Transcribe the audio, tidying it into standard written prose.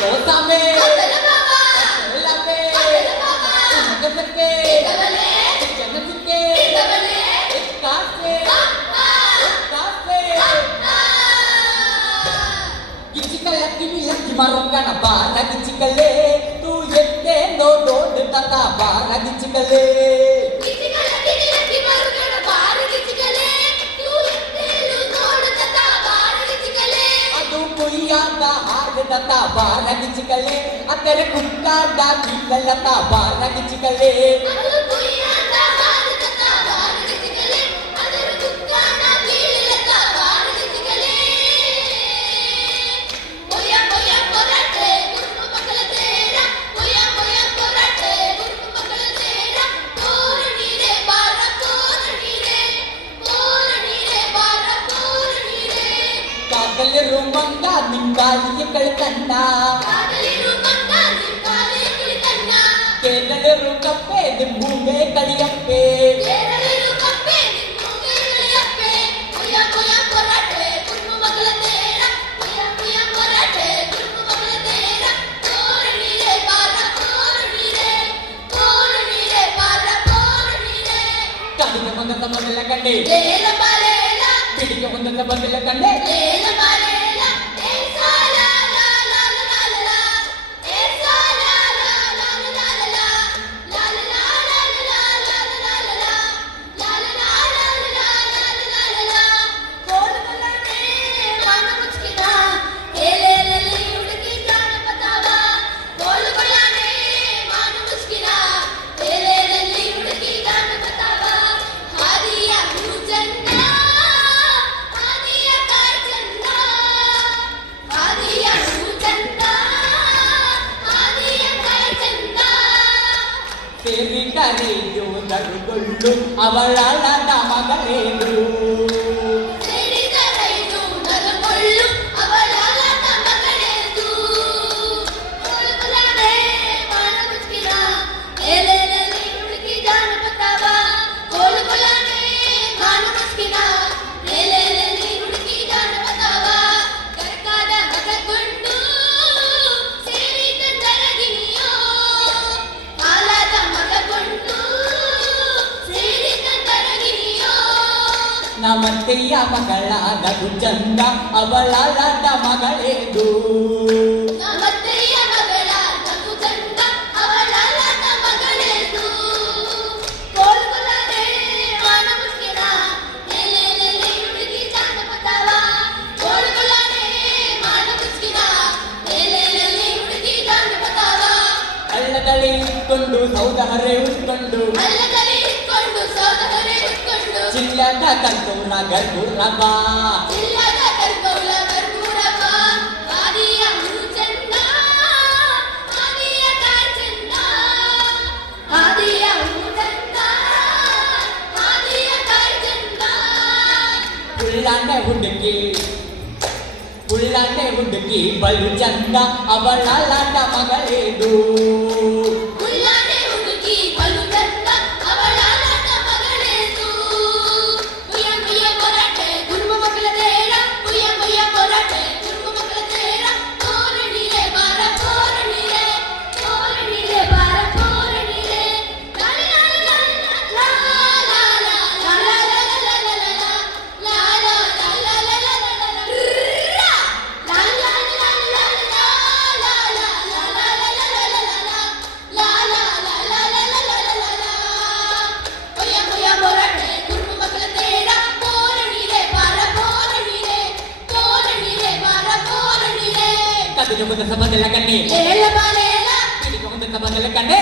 Osame, Lame, Nagasake, Janasike, Kase, Kase. Kichikala kini lagi marunga na bala kichikale, tu yette no dod tata bala kichikale. Kichikala kini lagi marunga na bala kichikale, tu yette no dod tata bala kichikale. Adu kuiyada hard tata bala kichikale, akare kukka da kikala tata bala kichikale. Adu kuiyada hard tata bala kichikale, akare kukka da kikala tata bala kichikale. Moya moya porate, gurku makala tera, moya moya porate, gurku makala tera, korani re bara korani re bara korani re. ಕಾದಲಿರು ಮಂಗ ನಿಂಗಾಲಿಗೆ ಕಳ್ಕಣ್ಣ ಕಾದಲಿರು ಮಂಗ ನಿಂಗಾಲಿಗೆ ಕಳ್ಕಣ್ಣ ಕೇರಳಿರು ಕಪ್ಪೆ ನಿಂಬುಗೆ ಕಳಿಯಪ್ಪೆ ಕೇರಳಿರು ಕಪ್ಪೆ ನಿಂಬುಗೆ ಕಳಿಯಪ್ಪೆ ಮೊಯ ಮೊಯ ಪೊರಾಟೆ ಗುರ್ಮು ಮಗಳ ತೇರ ಮೊಯ ಮೊಯ ಪೊರಾಟೆ ಗುರ್ಮು ಮಗಳ ತೇರ ಕೋರಣಿ ರೇ ಬಾರ ಕೋರಣಿ ರೇ ಬಾರ ಕೋರಣಿ ರೇ ಕಡಿಗೆ ಬಂದ ಮೊದಲ ಕಂಡೆ ಲೇಲ ಬಾಲೇಲ ಬಿಡಿಗೆ ಬಂದ ಮೊದಲ ಕಂಡೆ ಲೇಲ ಬಾಲೇಲ ಏ ಸಾಲ ಲಾ ಲಾ ಲಾ ಲಾ ಲಾ ಏ ಸಾಲ ಲಾ ಲಾ ಲಾ ಲಾ ಲಾ ಲಾ ಲಾ ಲಾ ಲಾ ಲಾ ಲಾ ಲಾ ಲಾ ಲಾ ಲಾ ಕೋಲುಗಳನೆ ಮಾನ ಮುಚ್ಕಿದ ಏಲೇಲಲ್ಲಿ ಹುಡುಗಿ ಜಾನಪದವ ಕೋಲುಗಳನೆ ಮಾನ ಮುಚ್ಕಿದ ಏಲೇಲಲ್ಲಿ ಹುಡುಗಿ ಜಾನಪದವ ಹಾದಿಯ ಭೂಚಂದ ಹಾದಿಯ ಕಾಚಂದ ಹಾದಿಯ ಭೂಚಂದ ಹಾದಿಯ ಕಾಚಂದ ಸೇರಿ ಕರೆದು ನಡುಗೊಳ್ಳು ಅವಳಾದ ಮಗಳೇನು ಸೇರಿದರೈದು ನಲಗೊಳ್ಳು ಅವಳಾದ ಮಗಳೆಂದು ಕೋಲುಗಳನೆ ಮಾನ ಮುಚ್ಕಿದ ಏಲೇಲಲ್ಲಿ ಹುಡುಗಿ ಜಾನಪದವ ಕೋಲುಗಳನೆ ಮಾನ ಮುಚ್ಕಿದ ಏಲೇಲಲ್ಲಿ ಹುಡುಗಿ ಜಾನಪದವ ಕರ್ಕಾದ ಮಗಗೊಂಡು ಸೇರಿದ ತರಗಿನಿಯೋ ಕಾಲಾದ ಮಗಗೊಂಡು ಸೇರಿದ ತರಗಿನಿಯೋ ನಮ್ಮತ್ತೆಯ ಮಗಳಾದ ಗುಂಜಂಗ ಅವಳಾದ ಮಗಳೇನು ನಮ್ಮತ್ತೆಯ ಮಗಳ ನಗುಗಂಡ ಅವಳಾದ ಮಗಳೆಂದು ಕೋಲುಗಳನೆ ಮಾನ ಮುಚ್ಕಿದ ಏಲೇಲಲ್ಲಿ ಹುಡುಗಿ ಜಾನಪದವ ಕೋಲುಗಳನೆ ಮಾನ ಮುಚ್ಕಿದ ಏಲೇಲಲ್ಲಿ ಹುಡುಗಿ ಜಾನಪದವ ಹಳ್ಳದಲ್ಲಿ ಇಟ್ಕೊಂಡು ಸೌದಹರೆ ಉಟ್ಕೊಂಡು ಅಲ್ಲದಲ್ಲಿ ಇಟ್ಕೊಂಡು ಸೋದರೇ ಇಟ್ಕೊಂಡು ಚಿಲ್ಲದ ಕಲ್ಪೂರ ಗರ್ಭೂರವ ಇಲ್ಲದ ಕರ್ಗೌಳ ಕರ್ಪೂರವ ಹಾದಿಯ ಹೂಚಂದ ಹಾದಿಯ ಕಾಚಂದ ಹಾದಿಯ ಹೂಚಂದ ಹಾದಿಯ ಕಾಚಂದ ಉಳ್ಳಾಂಡೆ ಹುಡುಗಿ ಬಲು ಚಂದ ಅವಳಾದ ಮಗಳೇನು ಉಳ್ಳಾಡೆ ಹುಡುಗಿ ಬಲು ಚಂದ ಅವಳಾದ ಮಗಳೆಂದು ಮುಯ್ಯ ಮುಯ್ಯ ಪೊರಾಟೆ ಗುರ್ಮು ಮಗಳ ತೇರ ಮುಯ್ಯ ಮುಯ್ಯ ಪೊರಾಟೆ ಗುರ್ಮು ಮಗಳ ತೇರ ಕೋರಣಿ ರೇ ಬಾರ ಕೋರಣಿ ರೇ ಬಾರ ಕೋರಣಿ ರೇ ಲಾ ಲಾ ಲಾ ಲಾ ಲಾ ಲಾ ಲಾ ಲಾ ಲಾ ಲಾ ಲಾ ಲಾ ಲಾ ಕದಿಗೆ ಬಂದ ಮೊದಲ ಕಂಡೆ ಲೇಲ ಬಾಲೇಲ ಬಿಡಿಗೆ ಬಂದ ಮೊದಲ ಕಂಡೆ